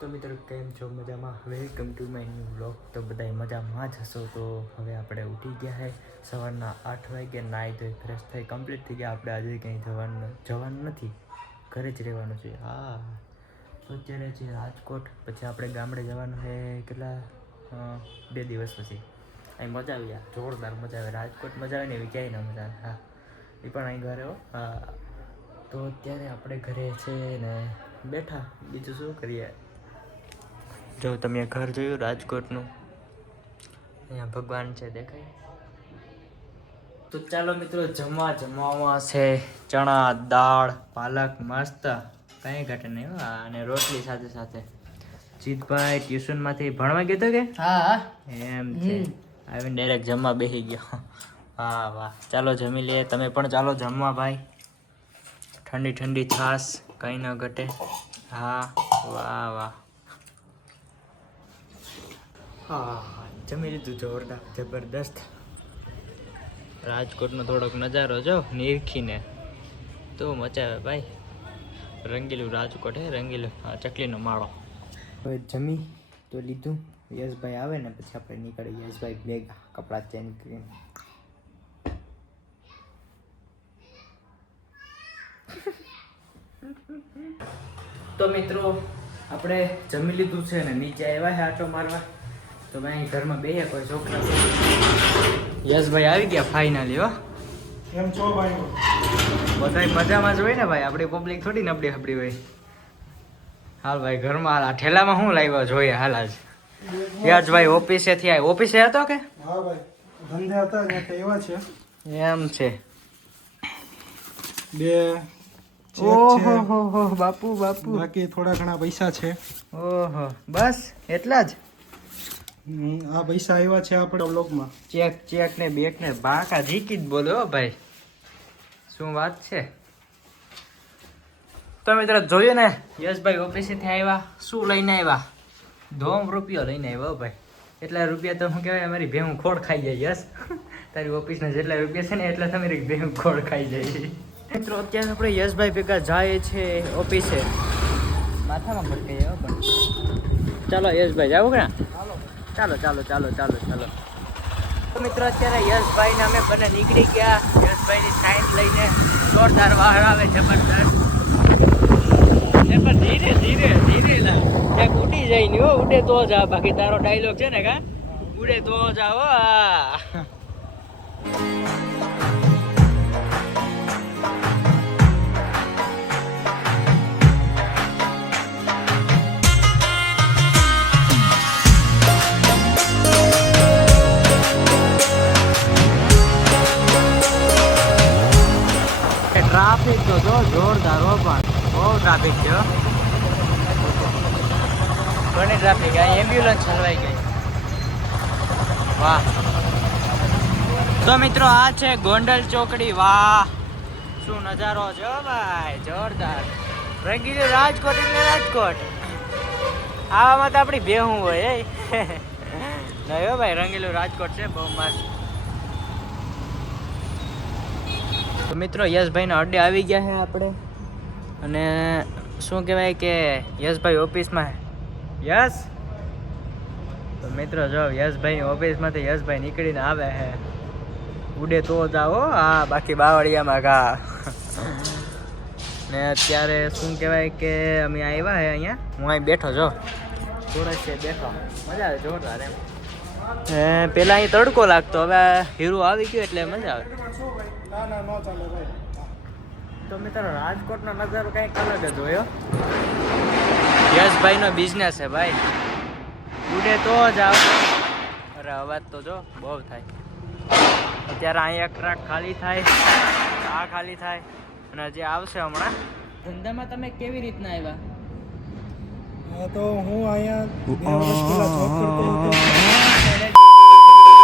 તો મિત્રો કેમ છો મજામાં? Welcome to my new vlog. તો બધા મજામાં જ હશો. તો હવે આપણે ઉઠી ગયા છે સવારના 8 વાગે, નાહી ધોઈ ફ્રેશ થઈ કમ્પ્લીટ થઈ ગયા. આપણે આજે કંઈ જવાનું નથી, ઘરે જ રહેવાનું છે. હા, તો અત્યારે છે રાજકોટ, પછી આપણે ગામડે જવાનું છે કેટલા 2 દિવસ પછી. અહીં મજા આવી, યાર જોરદાર મજા આવે. રાજકોટ મજા આવે ને એવી ક્યાંય ના મજા આવે. હા, એ પણ અહીં ઘરે હો. હા, તો અત્યારે આપણે ઘરે છે ને બેઠા, બીજું શું કરીએ. જો તમે ઘર જોયું રાજકોટનું, અહીંયા ભગવાન છે દેખાય. તો ચાલો મિત્રો, જમવામાં છે ચણા દાળ પાલક મસ્ત, કંઈ ઘટે નહીં. અને રોટલી સાથે સાથે. જીતભાઈ ટ્યુશનમાંથી ભણવા ગયો હતો કે? હા, એમ છે, આવીને ડાયરેક્ટ જમવા બેસી ગયો. વાહ વાહ, ચાલો જમી લઈએ. તમે પણ ચાલો જમવા ભાઈ. ઠંડી ઠંડી છાશ, કંઈ ન ઘટે. હા, વાહ વાહ. હા, જમી લીધું, જોરદાર જબરદસ્ત. રાજકોટનો થોડોક નજારો જો નીરખીને તો મચાવે ભાઈ. રંગીલું રાજકોટ હે, રંગીલું. હા, ચકલીનો માળો. હવે જમી તો લીધું. યશભાઈ આવે ને પછી આપણે નીકળીએ. યશભાઈ ભેગા કપડાં ચેન્જ કરીને. તો મિત્રો આપણે જમી લીધું છે ને નીચે આવ્યા છે આટો મારવા. તો ભાઈ ઘરમાં બેહે કોઈ છોકરા. યશભાઈ આવી ગયા ફાઇનલી. હો, એમ છો ભાઈ? બધા મજામાં જ હોય ને ભાઈ, આપણી પબ્લિક થોડી નબળી હબળી હોય. હાલ ભાઈ ઘરમાં હાલ. આ ઠેલામાં શું લાવ્યા જોઈએ હાલ આજ. યશભાઈ ઓફિસેથી આવી. ઓફિસે હતો કે? હા ભાઈ, ધંધે હતા ને તો એવા છે. એમ છે. બે ઓહો હો હો, બાપુ બાપુ. બાકી થોડા ઘણા પૈસા છે. ઓહો, બસ એટલા જ? આ પૈસા આવ્યા છે આપણા બ્લોગમાં. ચેક ને બેક ને બાકા જીકી જ બોલો ભાઈ, શું વાત છે. તો મિત્રો જોયું ને, યશભાઈ ઓફિસેથી આવ્યા. શું લઈને આવ્યા? ધોમ રૂપિયો લઈને આવ્યો ભાઈ. એટલા રૂપિયા તો શું કહેવાય, અમારી ભેહું ખોળ ખાઈ જાય. યસ, તારી ઓફિસના જેટલા રૂપિયા છે ને એટલા તમારી ભેહું ખોળ ખાઈ જાય. મિત્રો અત્યારે આપણે યશભાઈ ભેગા જાય છે ઓફિસે. માથામાં ભટકાઈ આવ્યો પણ ચાલો યશભાઈ જાવ કે ના? ચાલો ચાલો ચાલો ચાલો ચાલો. તો મિત્રો અત્યારે યશભાઈ ને અમે બંને નીકળી ગયા. યશભાઈની સાઈન લઈને જોરદાર બહાર આવે જબરદસ્ત. પણ ધીરે ધીરે ધીરે લા, ક્યાંક ઉડી જાય ને. હો, ઉડે તો જા. બાકી તારો ડાયલોગ છે ને, કા ઉડે તો જાઓ. ટ્રાફિક તો જો જોરદાર હો, પણ બહુ ટ્રાફિક છે. ઘણી ટ્રાફિક. આ એમ્બ્યુલન્સ હલવાઈ ગઈ. વાહ. તો મિત્રો આ છે ગોંડલ ચોકડી. વાહ, શું નજારો છે ભાઈ, જોરદાર. રંગીલું રાજકોટ એટલે રાજકોટ. આવામાં તો આપણી બેહું હોય. નહીં હો ભાઈ, રંગીલું રાજકોટ છે, બહુ મસ્ત. તો મિત્રો યશભાઈના અડ્ડે આવી ગયા છે આપણે. અને શું કહેવાય કે યશભાઈ ઓફિસમાં. યસ, તો મિત્રો જો યશભાઈ ઓફિસમાંથી યશભાઈ નીકળીને આવે છે. ઉડે તો જાઓ. હા, બાકી બાવળિયામાં ઘા. ને અત્યારે શું કહેવાય કે અમે આવ્યા છે અહીંયા. હું અહીં બેઠો જો, થોડે છે બેઠો. મજા આવે જોરદાર એમ. પહેલાં અહીં તડકો લાગતો, હવે હીરો આવી ગયો એટલે મજા આવે. ના ના, ન ચાલે ભાઈ. તો મિત્રો રાજકોટનો નજારો કંઈક અલગ જ હોય. યશભાઈનો બિઝનેસ છે ભાઈ. ઉડે તો જ આવે. અરે અવાજ તો જો બહુ થાય. અત્યારે અહીં એક ટ્રક ખાલી થાય, આ ખાલી થાય, અને હજી આવશે હમણાં. ધંધામાં તમે કેવી રીતના આવ્યા? તો હું અહીંયા 2 વર્ષ પહેલા જોબ કરતો હતો.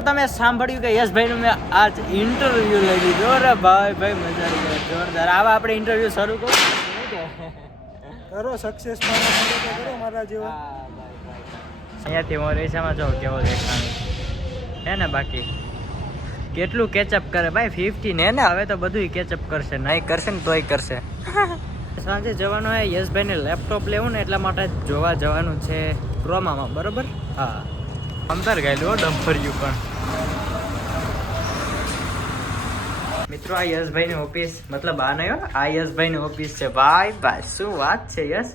તમે સાંભળ્યું કે યશભાઈનું મેં આજ ઇન્ટરવ્યુ લઈ લીધો. અરે ભાઈ ભાઈ મજા આવી ગઈ, જોરદાર. આવા આપણે ઇન્ટરવ્યુ શરૂ કરો કરો, સક્સેસ કરો મારા જેવો. અહીંયાથી હું રેસામાં જાઉં કેવો દેખાનું હે ને. બાકી કેટલું કેચઅપ કરે ભાઈ, 50 ને હવે તો બધું કેચઅપ કરશે. નહીં કરશે ને તોય કરશે. સાંજે જવાનું હોય યશભાઈને લેપટોપ લેવું ને એટલા માટે જોવા જવાનું છે ક્રોમામાં, બરોબર? હા, અંદર ગયેલું ડમ્ફર્યું પણ. મિત્રો આ યશભાઈની ઓફિસ, મતલબ આ નહીં, આ યશભાઈની ઓફિસ છે. ભાઈ ભાઈ શું વાત છે યશ,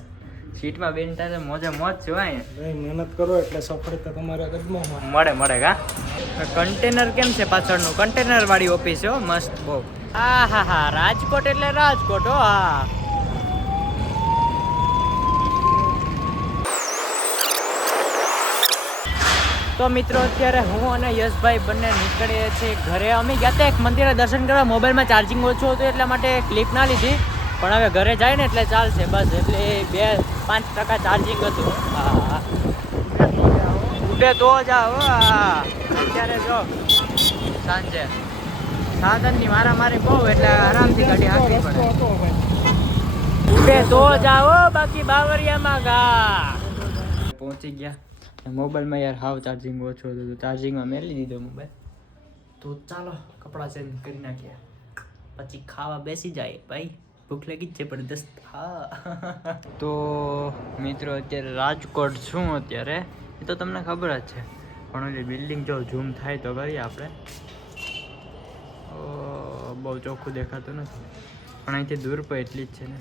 સીટમાં બેનતા છે, મોજે મોજ છે ભાઈ. ભાઈ મહેનત કરો એટલે સફળતા તમારા કદમોમાં મળે કા. કન્ટેનર કેમ છે પાછળનું? કન્ટેનર વાળી ઓફિસ હો, મસ્ત બહુ. આ હા હા, રાજકોટ એટલે રાજકોટ હો. હા, તો મિત્રો અત્યારે હું અને યશભાઈ બંને નીકળીએ છીએ ઘરે. અમે ગયા હતા એક મંદિરે દર્શન કરવા, મોબાઈલમાં ચાર્જિંગ ઓછું હતું એટલા માટે ક્લિપ ના લીધી, પણ હવે ઘરે જાય ને એટલે ચાલશે બસ. એટલે 2-5% ચાર્જિંગ હતું. હા, ઉડે તો જાઓ. હા, અત્યારે જો સાંજે સાધનની મારામારી બહુ, એટલે આરામથી ગાડી હાંકવી પડે. હતો ભાઈ. ઉડે તો જાઓ, બાકી બાવરિયામાં ગા. પહોંચી ગયા. મોબાઈલમાં યાર હાવ ચાર્જિંગ ઓછું હતું, ચાર્જિંગમાં મેલી દીધો મોબાઈલ. તો ચાલો કપડાં ચેન્જ કરી નાખીએ, પછી ખાવા બેસી જાય. ભાઈ ભૂખ લાગી જ છે જબરદસ્ત. હા તો મિત્રો અત્યારે રાજકોટ છું અત્યારે, એ તો તમને ખબર જ છે, પણ ઓલી બિલ્ડિંગ જો ઝૂમ થાય તો કરીએ આપણે. બહુ ચોખ્ખું દેખાતું નથી, પણ અહીંથી દૂર પણ એટલી જ છે ને.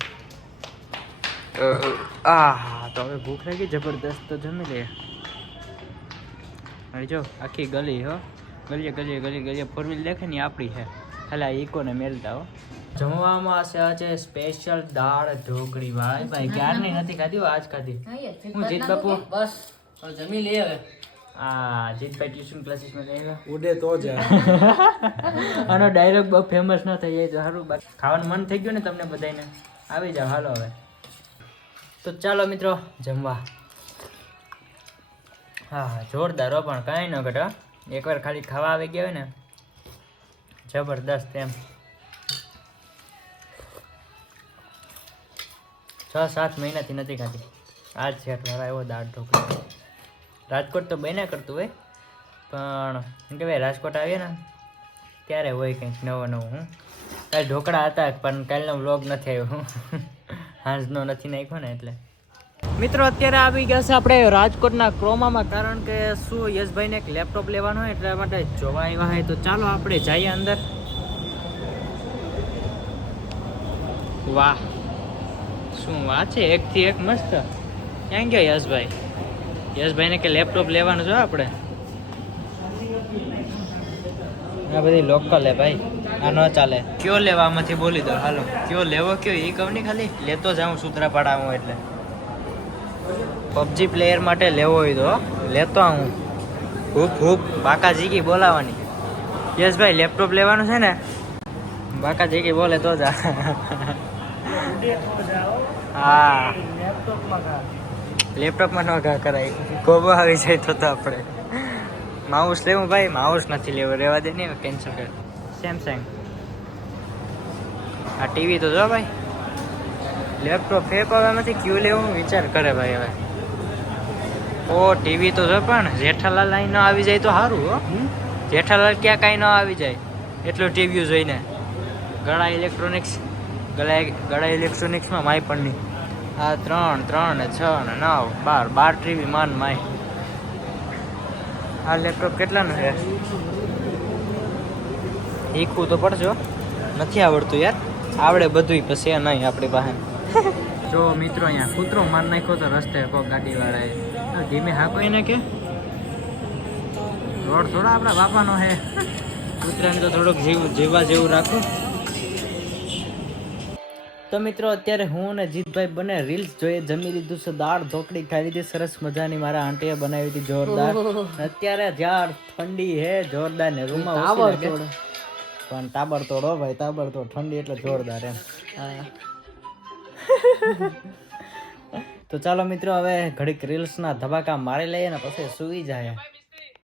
તો હવે ભૂખ લાગી જબરદસ્ત, તો જમી લઈએ. અરે જો આખી ગલી હો, ગલીએ ફોર વ્હીલ દેખે ને આપણી છે, ખાલી ઇકોને મેલતા હો. જમવામાં છે આજે સ્પેશિયલ દાળ ઢોકળી. ભાઈ ક્યારની નથી ખાધી, આજ ખાધી. હું જીત બાપુ બસ જમી લે હવે. હા, જીતભાઈ ટ્યુશન ક્લાસીસમાં ગયેલા. ઉડે તો જાય. આનો ડાયલોગ બહુ ફેમસ ન થઈ જાય તો સારું. બાકી ખાવાનું મન થઈ ગયું ને તમને બધાને, આવી જાવ હાલો હવે. તો ચાલો મિત્રો જમવા. હા જોરદાર હો, પણ કાંઈ ન ઘટે. એકવાર ખાલી ખાવા આવી ગયા હોય ને જબરદસ્ત એમ. 6-7 મહિનાથી નથી ખાધી, આજ છે અઠવાડિયા આવ્યો દાળ ઢોકળી. રાજકોટ તો બન્યા કરતું હોય, પણ એમ કે ભાઈ રાજકોટ આવીએ ને ત્યારે હોય કંઈક નવું. હું કાલે ઢોકળા હતા પણ કાલનો વ્લોગ નથી આવ્યો, હાંજનો નથી નાખ્યો ને એટલે. મિત્રો અત્યારે આવી ગયા છે આપણે રાજકોટના ક્રોમામાં, કારણ કે શું યશભાઈને એક લેપટોપ લેવાનું હોય એટલા માટે જોવા આવ્યા હોય. તો ચાલો આપણે જઈએ અંદર. વાહ શું વાત છે, એકથી એક મસ્ત. ક્યાં ગયા યશભાઈ? યશભાઈને કે લેપટોપ લેવાનું છે આપણે. આ બધી લોકલ હે ભાઈ, આ ન ચાલે. કયો લેવા આમાંથી બોલી દો હાલો, કયો લેવો કયો એ કહું નહીં, ખાલી લેતો જાઉં સૂત્રાપાડા હું. એટલે પબજી પ્લેયર માટે લેવો હોય તો લેતો હું. ખૂબ બાકા જીકી બોલાવાની. યશભાઈ લેપટોપ લેવાનું છે ને, બાકા જીકી બોલે તો જા. હા, લેપટોપમાં ન ઘા કરાય, ગોબો આવી જાય તો આપણે. માઉસ લેવું ભાઈ, માઉસ નથી લેવું, રહેવા દે ને, કેન્સલ કર. સેમસંગ. આ ટીવી તો જો ભાઈ, લેપટોપ ફેક હવે નથી, ક્યુ લેવું વિચાર કરે ભાઈ હવે. ઓ ટીવી તો જો, પણ જેઠાલાલ અહીં ન આવી જાય તો સારું હો. જેઠાલાલ ક્યાં કાંઈ ન આવી જાય એટલું ટીવી જોઈને. ગળા ઇલેક્ટ્રોનિક્સમાં માય પણ નહીં. આ 3, 6 ને 9, 12 ટીવી માન માય. આ લેપટોપ કેટલાનું છે? શીખવું તો પડશે, નથી આવડતું યાર. આવડે બધું પછી નહીં આપણી પાસે. જો મિત્રો અહીંયા કૂતરો માર નાખ્યો તો રસ્તે કોક ગાડીવાળાએ. ધીમે હા કોઈને કે રોડ થોડા આપણા બાપાનો હે, કૂતરાને તો થોડુંક જીવવા જેવું રાખું. તો મિત્રો અત્યારે હું અને જીતભાઈ બંને રીલ્સ જોઈએ, જમી લીધું છે, દાળ ઢોકળી ખાઈ લીધી સરસ મજાની, મારા આંટીએ બનાવી હતી જોરદાર. અત્યારે જ્યાં ઠંડી હે જોરદાર ને રૂમમાં પણ તાબડતોડ હો ભાઈ, તાબડતોડ ઠંડી એટલે જોરદાર એમ. તો ચાલો મિત્રો હવે ઘડીક રીલ્સના ધબાકા મારી લઈએ ને પછી સુઈ જાય.